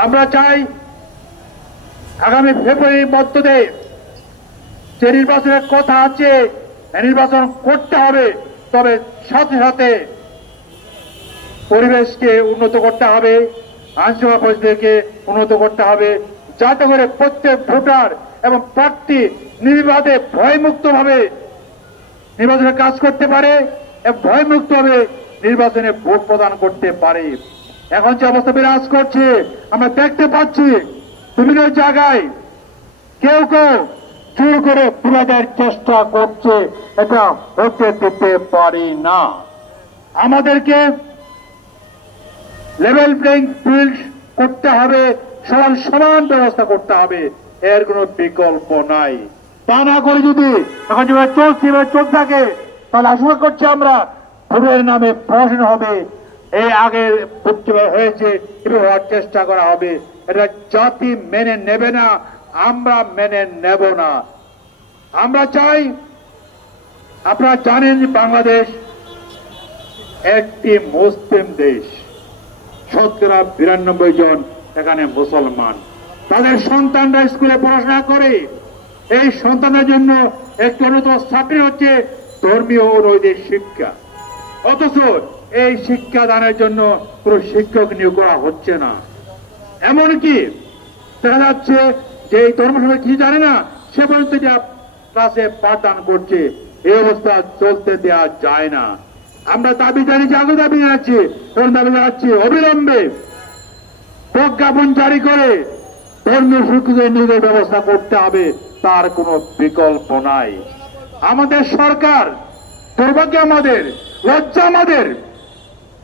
আমরা চাই আগামী ফেব্রুয়ারির মধ্যে যে নির্বাচনের কথা আছে নির্বাচন করতে হবে, তবে সাথে সাথে পরিবেশকে উন্নত করতে হবে, আইনশৃঙ্খলা পরিস্থিতিকে উন্নত করতে হবে, যাতে করে প্রত্যেক ভোটার এবং প্রার্থী নির্বিবাদে ভয়মুক্ত ভাবে নির্বাচনে কাজ করতে পারে এবং ভয়মুক্ত ভাবে নির্বাচনে ভোট প্রদান করতে পারে। এখন যে অবস্থা বিরাজ করছে আমরা দেখতে পাচ্ছি, বিভিন্ন জায়গায় কেউ কেউ জোর করে বিবাদের চেষ্টা করছে, এটা হতে দিতে পারি না। আমাদেরকে লেভেল প্লেইং ফিল্ড করতে হবে, সমান সমান ব্যবস্থা করতে হবে, এর কোনো বিকল্প নাই। তা না করে যদি এখন যেভাবে চলছে এভাবে চলতে থাকে, তাহলে আশঙ্কা করছি আমরা ভোটের নামে প্রহসন হবে, এই আগে হয়েছে এভাবে হওয়ার চেষ্টা করা হবে। এটা জাতি মেনে নেবে না, আমরা মেনে নেব না। আমরা চাই, আপনারা জানেন বাংলাদেশ একটি মুসলিম দেশ, 92% জন এখানে মুসলমান। তাদের সন্তানরা স্কুলে পড়াশোনা করে, এই সন্তানের জন্য একটি অন্যতম ছাত্রী হচ্ছে ধর্মীয় ও নৈতিক শিক্ষা। অথচ এই শিক্ষা দানের জন্য কোন শিক্ষক নিয়োগ করা হচ্ছে না। এমনকি দেখা যাচ্ছে যে এই ধর্ম সম্পর্কে কিছু জানে না, সে পর্যন্ত ক্লাসে পাঠদান করছে। এই অবস্থা চলতে দেওয়া যায় না। আমরা দাবি জানিয়েছি, আগে দাবি জানাচ্ছি, এখন দাবি জানাচ্ছি অবিলম্বে প্রজ্ঞাপন জারি করে ধর্মীয় শিক্ষকের নিয়োগের ব্যবস্থা করতে হবে, তার কোনো বিকল্প নাই। আমাদের সরকার, দুর্ভাগ্য আমাদের, লজ্জা আমাদের,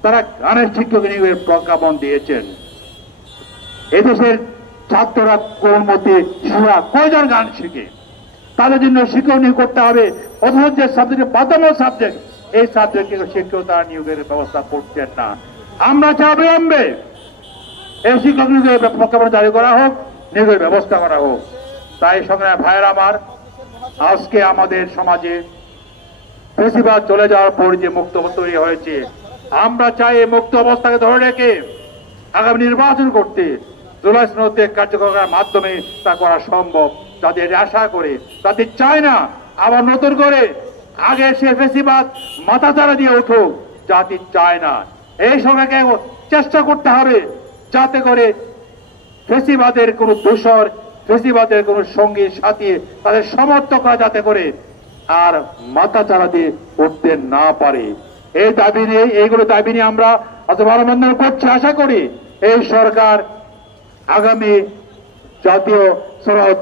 তারা গানের শিক্ষক নিয়োগের প্রজ্ঞাপন দিয়েছেন। এদেশের ছাত্ররা কোন মতে শিশুরা কয়জন গান শিখে, তাদের জন্য শিক্ষক নিয়োগ করতে হবে। অথচ যে সাবজেক্ট বাধ্যতামূলক সাবজেক্ট, এই সাবজেক্টে শিক্ষক তারা নিয়োগের ব্যবস্থা করছেন না। আমরা চাই অবিলম্বে এই শিক্ষক নিয়োগের প্রজ্ঞাপন জারি করা হোক, নিয়োগের ব্যবস্থা করা হোক। তাই সংগ্রামী ভাইয়েরা আমার, আজকে আমাদের সমাজে বেশিরভাগ চলে যাওয়ার পর যে মুক্ত তৈরি হয়েছে, আমরা চাই এই মুক্ত অবস্থাকে ধরে রেখে আগামী নির্বাচন করতে, জুলাই সনদে কার্যকর করার মাধ্যমে তা করা সম্ভব। যাতে এটা আশা করে, যাতে চায় না আবার নতুন করে আগে সে বেশিরভাগ মাথা চারা দিয়ে উঠুক, জাতি চায় না। এই সরকারকে চেষ্টা করতে হবে যাতে করে ফেসিবাদের কোন দোষর, ফেসিবাদের কোন সঙ্গী সাথী, তাদের সমর্থকরা যাতে করে আর মাথা চারা দিয়ে উঠতে না পারে। এই দাবি নিয়ে, এইগুলো দাবি নিয়ে আমরা আজ মানববন্ধন করছি। আশা করি এই সরকার আগামী জাতীয় সনদ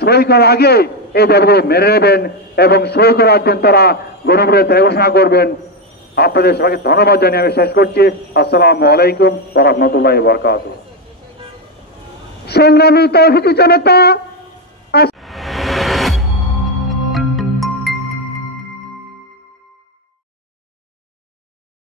সই করার আগে এই দাবিগুলো মেনে নেবেন এবং সই করার জন্য তারা গণভোটে ঘোষণা করবেন। আপনাদের সবাইকে ধন্যবাদ জানিয়ে আমি শেষ করছি। আসসালামু আলাইকুম ওয়া রাহমাতুল্লাহি ওয়া বারাকাতুহু। সংগ্রামী তৌহিদি জনতা,